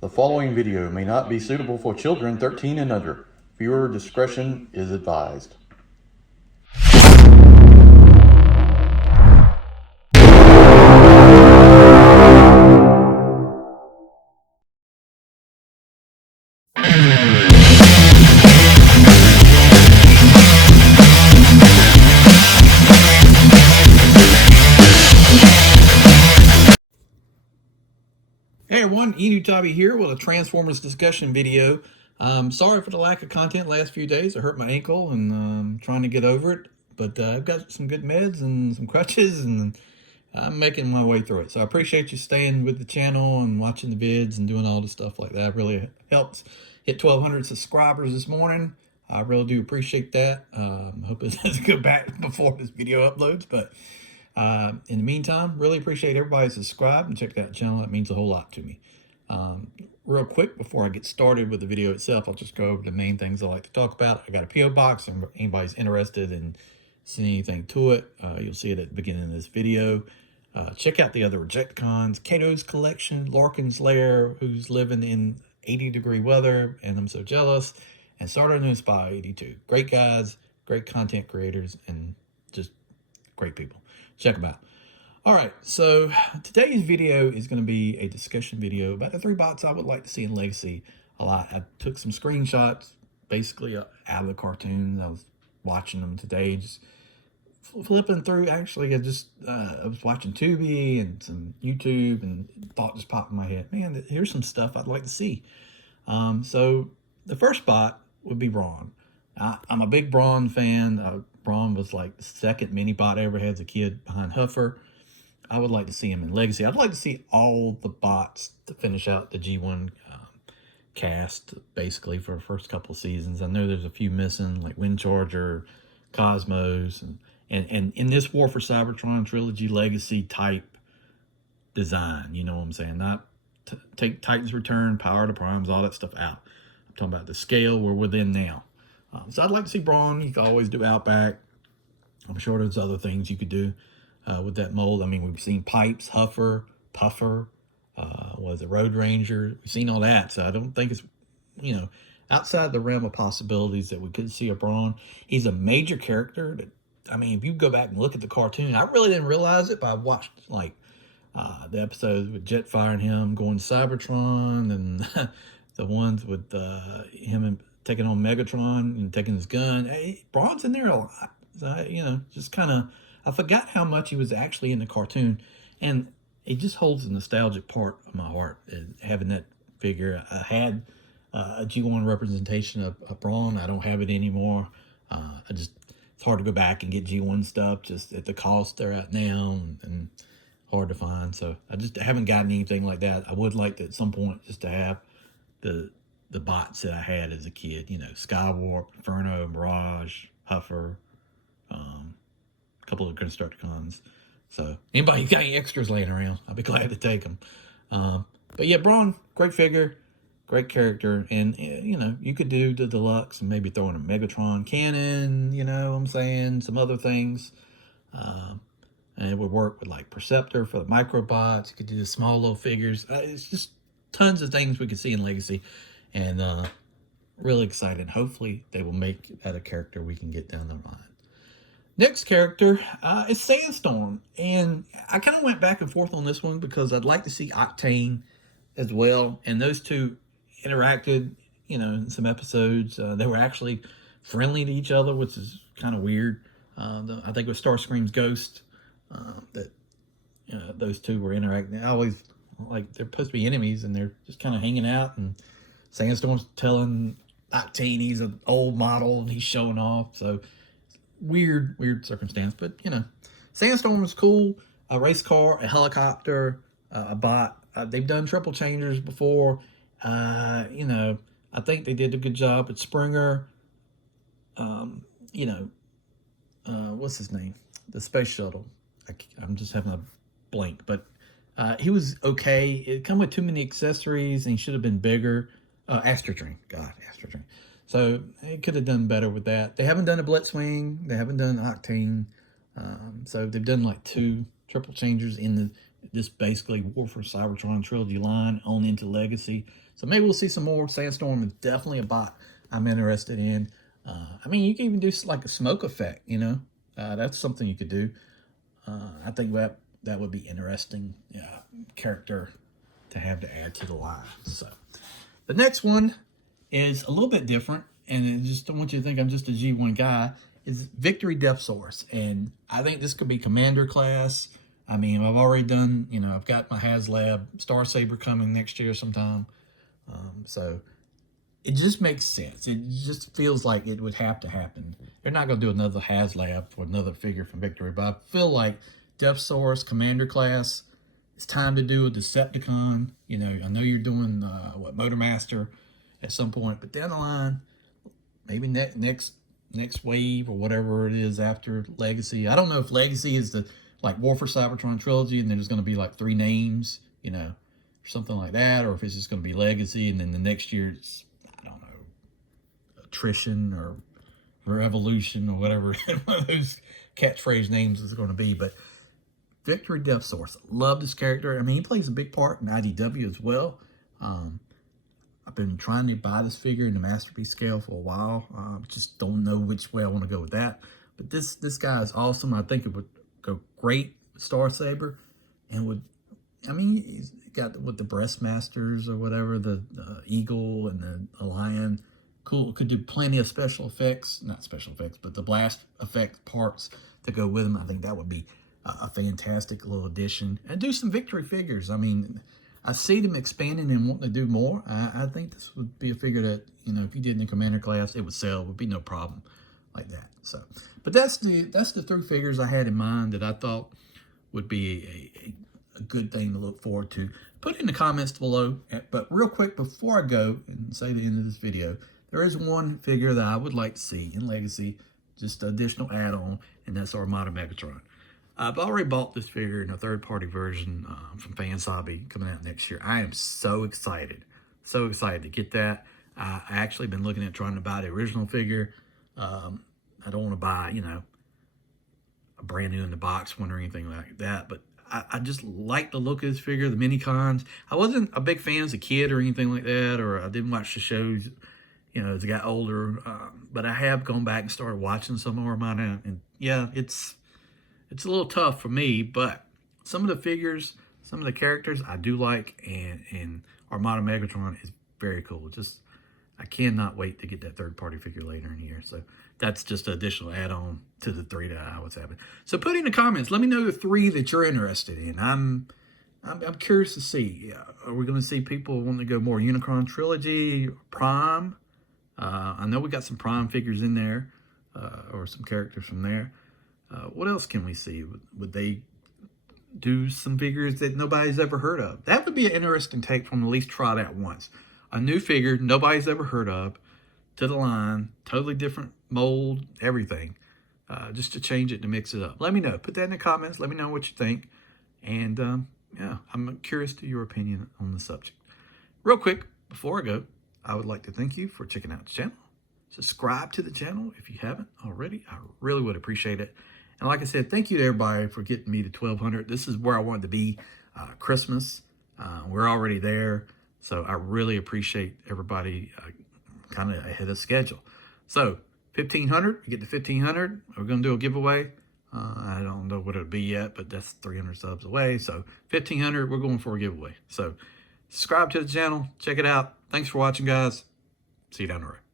The following video may not be suitable for children 13 and under. Viewer discretion is advised. Hey everyone, Enewtabie here with a Transformers discussion video. Sorry for the lack of content last few days. I hurt my ankle and I'm trying to get over it. But I've got some good meds and some crutches and I'm making my way through it. So I appreciate you staying with the channel and watching the vids and doing all the stuff like that. It really helps hit 1,200 subscribers this morning. I really do appreciate that. I hope it doesn't go back before this video uploads. But in the meantime, really appreciate everybody subscribe and check that channel. That means a whole lot to me. Real quick, before I get started with the video itself, I'll just go over the main things I like to talk about. I got a P.O. box, and if anybody's interested in seeing anything to it, you'll see it at the beginning of this video. Check out the other Rejecticons, Kato's collection, Larkin's Lair, who's living in 80-degree weather, and I'm so jealous, and Starter New Spy 82. Great guys, great content creators, and just great people. Check them out. All right, so today's video is going to be a discussion video about the 3 bots I would like to see in Legacy a lot. I took some screenshots basically out of the cartoons. I was watching them today, just flipping through. Actually, I was watching Tubi and some YouTube, and thought just popped in my head, man, here's some stuff I'd like to see. So the first bot would be Brawn. I'm a big Brawn fan. Brawn was like the second mini bot I ever had as a kid behind Huffer. I would like to see him in Legacy. I'd like to see all the bots to finish out the G1 cast, basically, for the first couple of seasons. I know there's a few missing, like Windcharger, Cosmos, and in this War for Cybertron trilogy Legacy type design, you know what I'm saying? Not take Titan's Return, Power to Primes, all that stuff out. I'm talking about the scale we're within now. So I'd like to see Brawn. You can always do Outback. I'm sure there's other things you could do with that mold. I mean, we've seen Pipes, Huffer, Puffer, was it Road Ranger? We've seen all that. So I don't think it's, you know, outside the realm of possibilities that we could see a Brawn. He's a major character. I mean, if you go back and look at the cartoon, I really didn't realize it, but I watched like the episodes with Jetfire and him going to Cybertron, and the ones with him and taking on Megatron and taking his gun. Hey, Brawn's in there a lot. So, you know, just kind of, I forgot how much he was actually in the cartoon. And it just holds a nostalgic part of my heart, having that figure. I had a G1 representation of Brawn. I don't have it anymore. It's hard to go back and get G1 stuff just at the cost they're at now, and hard to find. So I just haven't gotten anything like that. I would like to at some point just to have the bots that I had as a kid, you know, Skywarp, Inferno, Mirage, Huffer, a couple of Constructicons. So anybody got any extras laying around, I'll be glad to take them. But yeah, Brawn, great figure, great character, and you know, you could do the deluxe and maybe throw in a Megatron cannon, you know what I'm saying, some other things. And it would work with like Perceptor for the microbots. You could do the small little figures. It's just tons of things we could see in Legacy. And really excited. Hopefully they will make that a character we can get down the line. Next character is Sandstorm. And I kind of went back and forth on this one because I'd like to see Octane as well. And those two interacted, you know, in some episodes. They were actually friendly to each other, which is kind of weird. I think it was Starscream's Ghost that those two were interacting. I always, like, they're supposed to be enemies and they're just kind of hanging out, and Sandstorm's telling Octane he's an old model and he's showing off. So weird circumstance, but you know, Sandstorm is cool. A race car, a helicopter, a bot. They've done triple changers before. You know, I think they did a good job at Springer. You know, what's his name? The space shuttle. I'm just having a blank, but he was okay. It come with too many accessories and he should have been bigger. Astrotrain. God, Astrotrain. So they could have done better with that. They haven't done a Blitzwing. They haven't done Octane. So they've done like 2 triple changers in the this basically War for Cybertron trilogy line on into Legacy. So maybe we'll see some more. Sandstorm is definitely a bot I'm interested in. I mean, you can even do like a smoke effect, you know. That's something you could do. I think that would be interesting character to have to add to the line. So the next one is a little bit different, and I just don't want you to think I'm just a G1 guy. Is Victory Deathsaurus, and I think this could be Commander class. I mean, I've already done, you know, I've got my HasLab Star Saber coming next year sometime. So it just makes sense. It just feels like it would have to happen. They're not going to do another HasLab for another figure from Victory, but I feel like Deathsaurus Commander class, it's time to do a Decepticon. You know, I know you're doing Motormaster at some point, but down the line, maybe next wave or whatever it is after Legacy. I don't know if Legacy is the like War for Cybertron trilogy, and there's going to be like 3 names, you know, or something like that, or if it's just going to be Legacy, and then the next year it's, I don't know, Attrition or Revolution or whatever one of those catchphrase names is going to be. But Victory Deathsaurus, love this character. I mean, he plays a big part in IDW as well. I've been trying to buy this figure in the Masterpiece scale for a while. Just don't know which way I want to go with that. But this guy is awesome. I think it would go great with Star Saber, and would, I mean, he's got with the Breastmasters or whatever, the eagle and the lion. Cool. Could do plenty of special effects, not special effects, but the blast effect parts to go with him. I think that would be a fantastic little addition. And do some Victory figures. I mean, I see them expanding and wanting to do more. I think this would be a figure that, you know, if you did in the Commander class, it would sell. It would be no problem like that. So, but that's the 3 figures I had in mind that I thought would be a good thing to look forward to. Put in the comments below. But real quick before I go and say the end of this video, there is one figure that I would like to see in Legacy, just an additional add-on, and that's Armada Megatron. I've already bought this figure in a third-party version from Enewtabie coming out next year. I am so excited to get that. I actually been looking at trying to buy the original figure. I don't want to buy, you know, a brand new in the box one or anything like that, but I just like the look of this figure, the mini cons. I wasn't a big fan as a kid or anything like that, or I didn't watch the shows, you know, as I got older. But I have gone back and started watching some more of mine, and yeah, it's a little tough for me, but some of the figures, some of the characters I do like, and Armada Megatron is very cool. Just, I cannot wait to get that third-party figure later in the year. So that's just an additional add-on to the 3 that I was having. So put in the comments. Let me know the 3 that you're interested in. I'm curious to see. Are we going to see people wanting to go more Unicron Trilogy, Prime? I know we got some Prime figures in there, or some characters from there. What else can we see? Would they do some figures that nobody's ever heard of? That would be an interesting take from at least try that once. A new figure nobody's ever heard of to the line, totally different mold, everything, just to change it, to mix it up. Let me know. Put that in the comments. Let me know what you think. And yeah, I'm curious to your opinion on the subject. Real quick, before I go, I would like to thank you for checking out the channel. Subscribe to the channel if you haven't already. I really would appreciate it. And like I said, thank you to everybody for getting me to 1,200. This is where I wanted to be Christmas. We're already there. So I really appreciate everybody kind of ahead of schedule. So 1,500, we get to 1,500. We're going to do a giveaway. I don't know what it'll be yet, but that's 300 subs away. So 1,500, we're going for a giveaway. So subscribe to the channel. Check it out. Thanks for watching, guys. See you down the road.